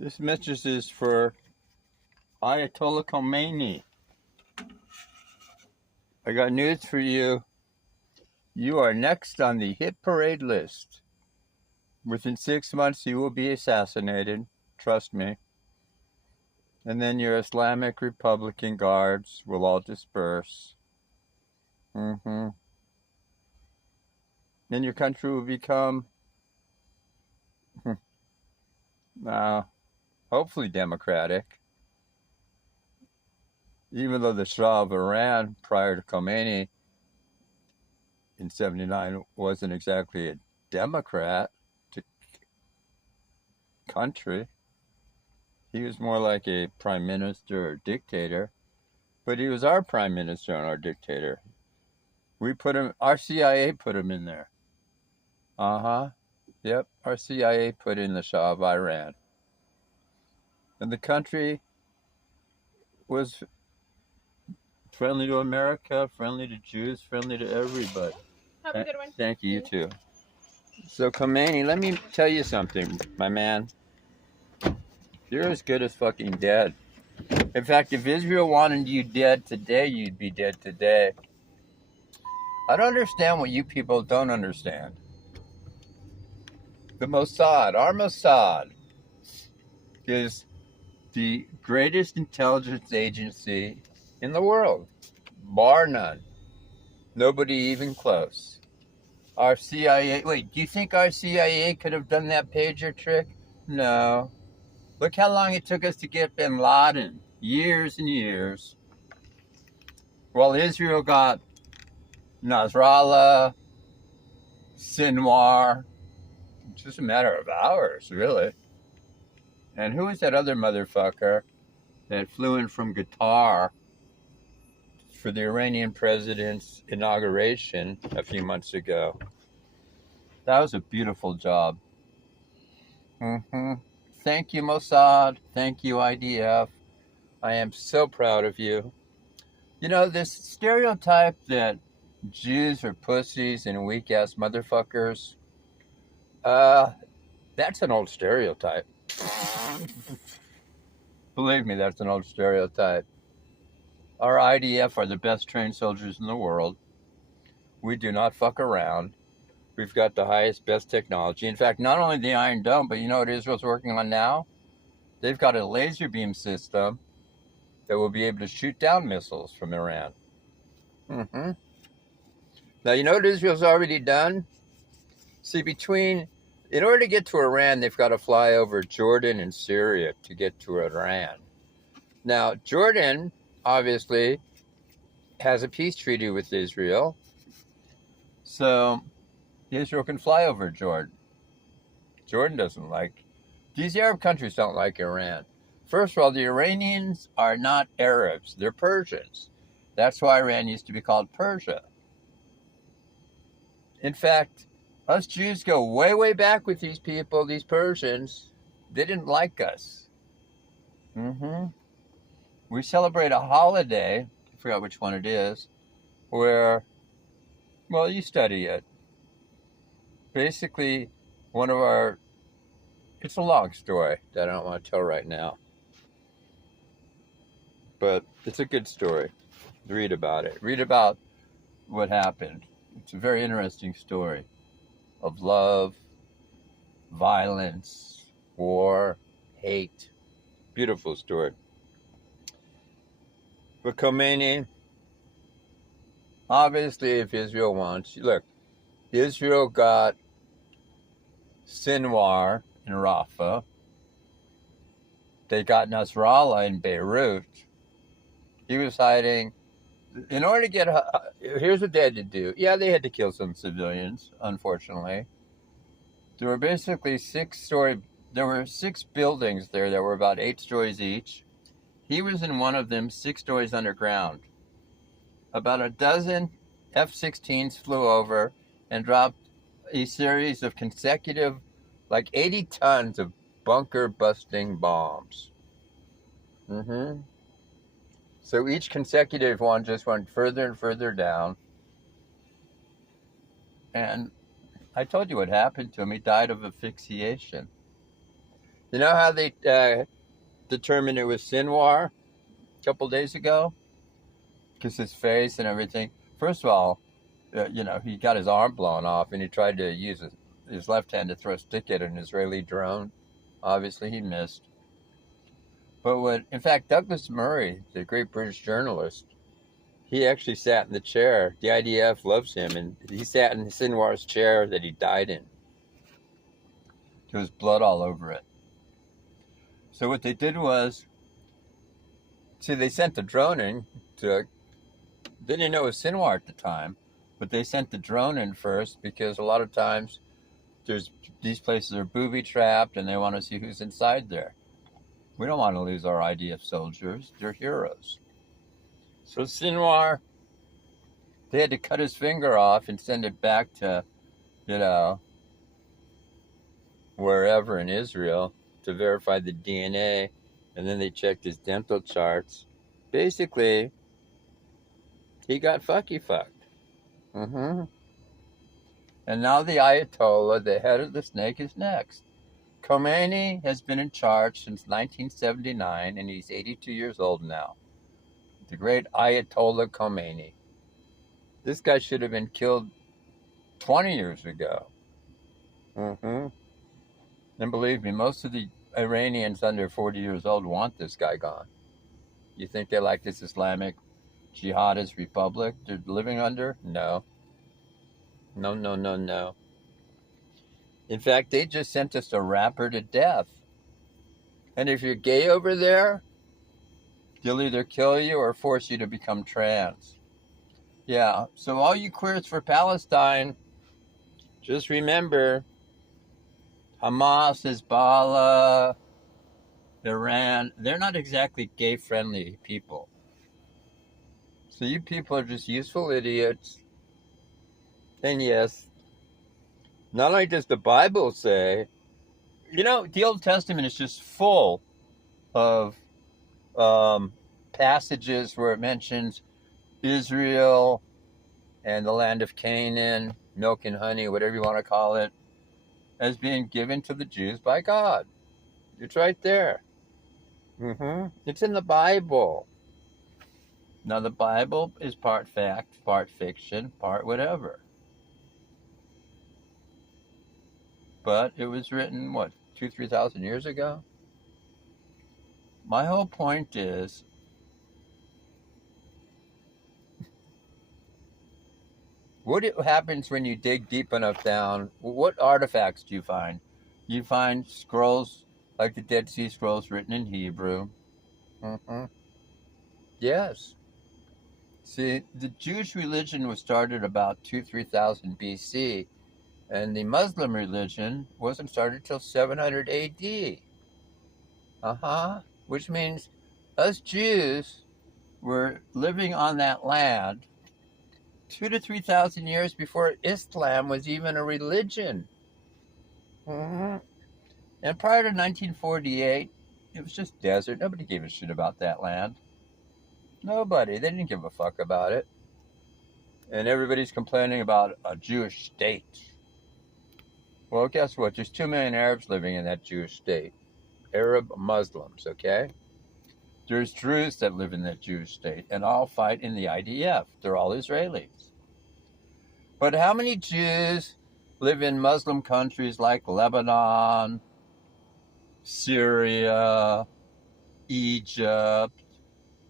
This message is for Ayatollah Khomeini. I got news for you. You are next on the hit parade list. Within 6 months, you will be assassinated. Trust me. And then your Islamic Republican guards will all disperse. Then your country will become, hopefully democratic. Even though the Shah of Iran, prior to Khomeini in 79, wasn't exactly a democrat country. He was more like a prime minister or dictator, but he was our prime minister and our dictator. We put him, our CIA put him in there. Yep, our CIA put in the Shah of Iran. And the country was friendly to America, friendly to Jews, friendly to everybody. Have a good one. Thank you, you too. So Khomeini, let me tell you something, my man. You're as good as fucking dead. In fact, if Israel wanted you dead today, you'd be dead today. I don't understand what you people don't understand. The Mossad, our Mossad, is the greatest intelligence agency in the world, bar none. Nobody even close. Our CIA, wait, do you think our CIA could have done that pager trick? No. Look how long it took us to get bin Laden. Years and years. While Israel got Nasrallah, Sinwar, it's just a matter of hours, really. And who was that other motherfucker that flew in from Qatar for the Iranian president's inauguration a few months ago? That was a beautiful job. Thank you, Mossad. Thank you, IDF. I am so proud of you. You know, this stereotype that Jews are pussies and weak-ass motherfuckers, that's an old stereotype. Believe me, that's an old stereotype. Our IDF are the best trained soldiers in the world. We do not fuck around. We've got the highest, best technology. In fact, not only the Iron Dome, but you know what Israel's working on now? They've got a laser beam system that will be able to shoot down missiles from Iran. Now, you know what Israel's already done? See, in order to get to Iran, they've got to fly over Jordan and Syria to get to Iran. Now, Jordan, obviously, has a peace treaty with Israel. So, Israel can fly over Jordan. Jordan doesn't like, these Arab countries don't like Iran. First of all, the Iranians are not Arabs, they're Persians. That's why Iran used to be called Persia. In fact, us Jews go way, way back with these people, these Persians. They didn't like us. We celebrate a holiday, I forgot which one it is, where, well, you study it. Basically, it's a long story that I don't want to tell right now. But it's a good story. Read about it. Read about what happened. It's a very interesting story of love, violence, war, hate. Beautiful story. But Khomeini, obviously, if Israel wants, look, Israel got Sinwar in Rafah. They got Nasrallah in Beirut. He was hiding. In order to get, here's what they had to do. Yeah, they had to kill some civilians, unfortunately. There were basically there were 6 buildings there that were about 8 stories each. He was in one of them, 6 stories underground. About a dozen F-16s flew over and dropped a series of consecutive, like 80 tons of bunker-busting bombs. So each consecutive one just went further and further down. And I told you what happened to him. He died of asphyxiation. You know how they determined it was Sinwar a couple days ago? Because his face and everything. First of all, he got his arm blown off and he tried to use his left hand to throw a stick at an Israeli drone. Obviously, he missed. But in fact, Douglas Murray, the great British journalist, he actually sat in the chair. The IDF loves him, and he sat in Sinwar's chair that he died in. There was blood all over it. So what they did was, they sent the drone in they didn't know it was Sinwar at the time, but they sent the drone in first because a lot of times these places are booby-trapped and they want to see who's inside there. We don't want to lose our IDF soldiers. They're heroes. So Sinwar, they had to cut his finger off and send it back to, wherever in Israel to verify the DNA. And then they checked his dental charts. Basically, he got fucked. And now the Ayatollah, the head of the snake, is next. Khomeini has been in charge since 1979, and he's 82 years old now. The great Ayatollah Khomeini. This guy should have been killed 20 years ago. And believe me, most of the Iranians under 40 years old want this guy gone. You think they like this Islamic jihadist republic they're living under? No. No. In fact, they just sentenced a rapper to death. And if you're gay over there, they'll either kill you or force you to become trans. Yeah, so all you queers for Palestine, just remember, Hamas, Hezbollah, Iran, they're not exactly gay-friendly people. So you people are just useful idiots. And yes, not only does the Bible say, the Old Testament is just full of passages where it mentions Israel and the land of Canaan, milk and honey, whatever you want to call it, as being given to the Jews by God. It's right there. It's in the Bible. Now, the Bible is part fact, part fiction, part whatever. But it was written, 2,000-3,000 years ago? My whole point is, what happens when you dig deep enough down? What artifacts do you find? You find scrolls like the Dead Sea Scrolls written in Hebrew. Yes. See, the Jewish religion was started about 2,000-3,000 BC, and the Muslim religion wasn't started till 700 AD. Which means us Jews were living on that land 2,000 to 3,000 years before Islam was even a religion. And prior to 1948, it was just desert. Nobody gave a shit about that land. Nobody. They didn't give a fuck about it. And everybody's complaining about a Jewish state. Well, guess what? There's 2 million Arabs living in that Jewish state. Arab Muslims, okay? There's Druze that live in that Jewish state and all fight in the IDF. They're all Israelis. But how many Jews live in Muslim countries like Lebanon, Syria, Egypt,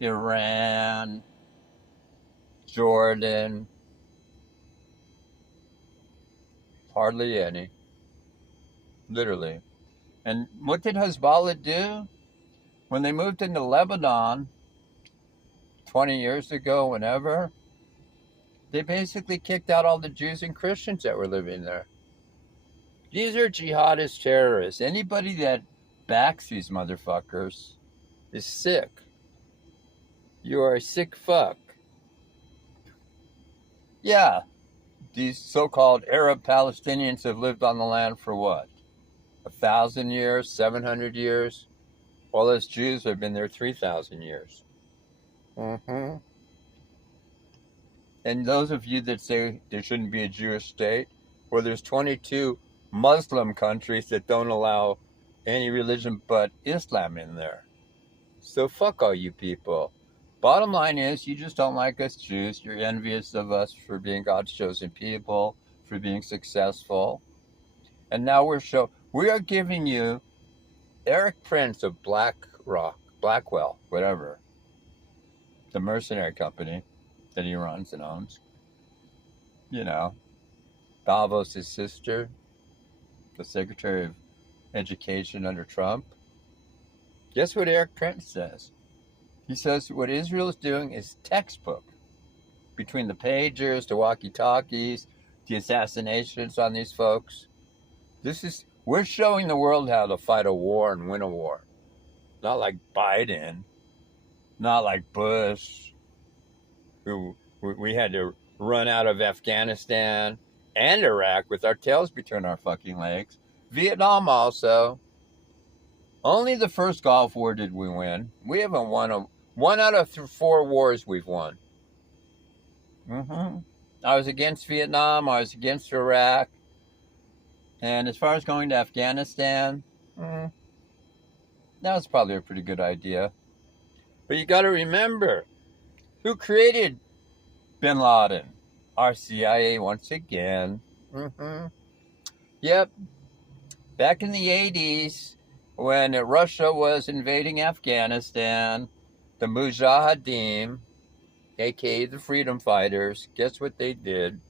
Iran, Jordan? Hardly any. Literally. And what did Hezbollah do? When they moved into Lebanon 20 years ago, whenever, they basically kicked out all the Jews and Christians that were living there. These are jihadist terrorists. Anybody that backs these motherfuckers is sick. You are a sick fuck. Yeah, these so-called Arab Palestinians have lived on the land for what? 1,000 years, 700 years? While us Jews have been there 3,000 years. And those of you that say there shouldn't be a Jewish state, well, there's 22 Muslim countries that don't allow any religion but Islam in there. So fuck all you people. Bottom line is, you just don't like us Jews. You're envious of us for being God's chosen people, for being successful. And now we are giving you Eric Prince of Blackwell, whatever, the mercenary company that he runs and owns. You know, Davos' sister, the Secretary of Education under Trump. Guess what Eric Prince says? He says what Israel is doing is textbook. Between the pagers, the walkie-talkies, the assassinations on these folks. We're showing the world how to fight a war and win a war. Not like Biden, not like Bush, who we had to run out of Afghanistan and Iraq with our tails between our fucking legs. Vietnam also. Only the first Gulf War did we win. We haven't won one out of 4 wars we've won. I was against Vietnam. I was against Iraq. And as far as going to Afghanistan, that was probably a pretty good idea. But you got to remember, who created bin Laden? Our CIA once again. Yep. Back in the 80s, when Russia was invading Afghanistan, the Mujahideen, aka the Freedom Fighters, guess what they did?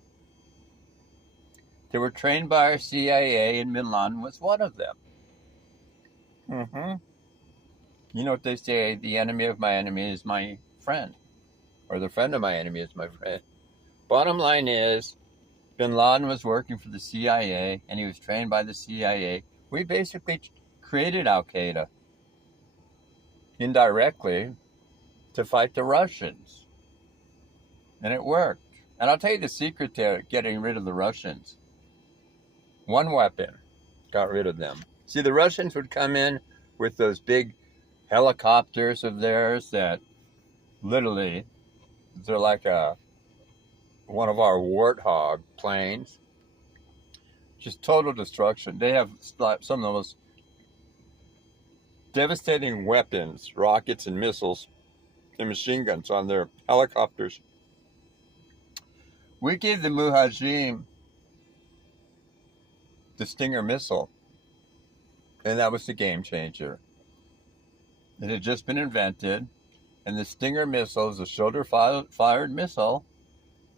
They were trained by our CIA, and bin Laden was one of them. You know what they say, the enemy of my enemy is my friend. Or the friend of my enemy is my friend. Bottom line is, bin Laden was working for the CIA, and he was trained by the CIA. We basically created Al-Qaeda, indirectly, to fight the Russians. And it worked. And I'll tell you the secret to getting rid of the Russians. One weapon got rid of them. See, the Russians would come in with those big helicopters of theirs that literally, they're like one of our Warthog planes. Just total destruction. They have some of the most devastating weapons, rockets and missiles and machine guns on their helicopters. We gave the Mujahideen the Stinger missile, and that was the game changer. It had just been invented, and the Stinger missile is a shoulder-fired missile,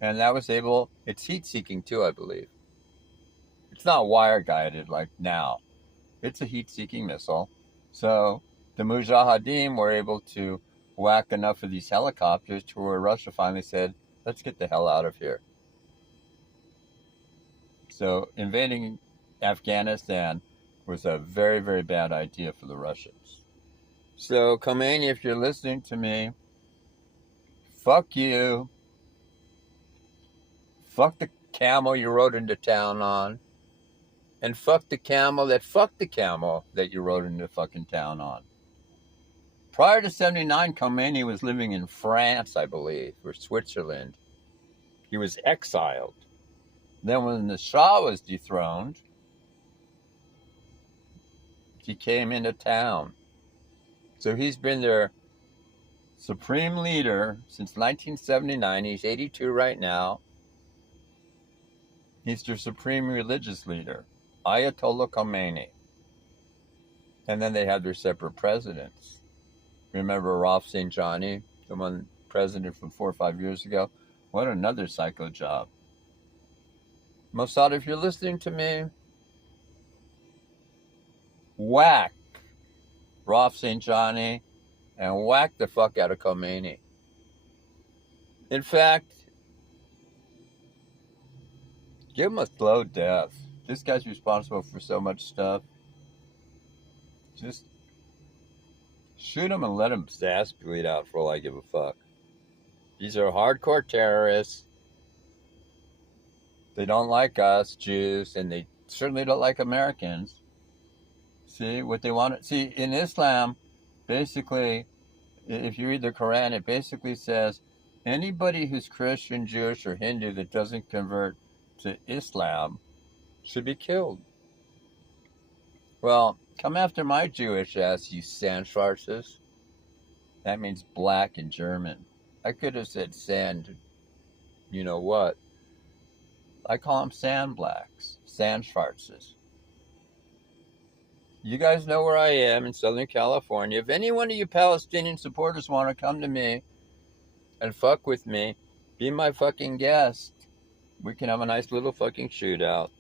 and that was it's heat-seeking too, I believe. It's not wire-guided like now. It's a heat-seeking missile. So the Mujahideen were able to whack enough of these helicopters to where Russia finally said, let's get the hell out of here. So invading Afghanistan was a very, very bad idea for the Russians. So, Khomeini, if you're listening to me, fuck you. Fuck the camel you rode into town on. And fuck the camel that you rode into fucking town on. Prior to 79, Khomeini was living in France, I believe, or Switzerland. He was exiled. Then when the Shah was dethroned, he came into town. So he's been their supreme leader since 1979. He's 82 right now. He's their supreme religious leader, Ayatollah Khomeini. And then they had their separate presidents. Remember Rafsanjani, the one president from 4 or 5 years ago? What another psycho job. Mossad, if you're listening to me, whack Rafsanjani and whack the fuck out of Khomeini. In fact, give him a slow death. This guy's responsible for so much stuff. Just shoot him and let his ass bleed out for all I give a fuck. These are hardcore terrorists. They don't like us, Jews, and they certainly don't like Americans. See, what they want. See, in Islam, basically, if you read the Quran, it basically says anybody who's Christian, Jewish, or Hindu that doesn't convert to Islam should be killed. Well, Come after my Jewish ass, you sandschwarzes. That means black in German. I could have said sand, you know what? I call them sand blacks, sandschwarzes. You guys know where I am in Southern California. If any one of you Palestinian supporters want to come to me and fuck with me, be my fucking guest. We can have a nice little fucking shootout.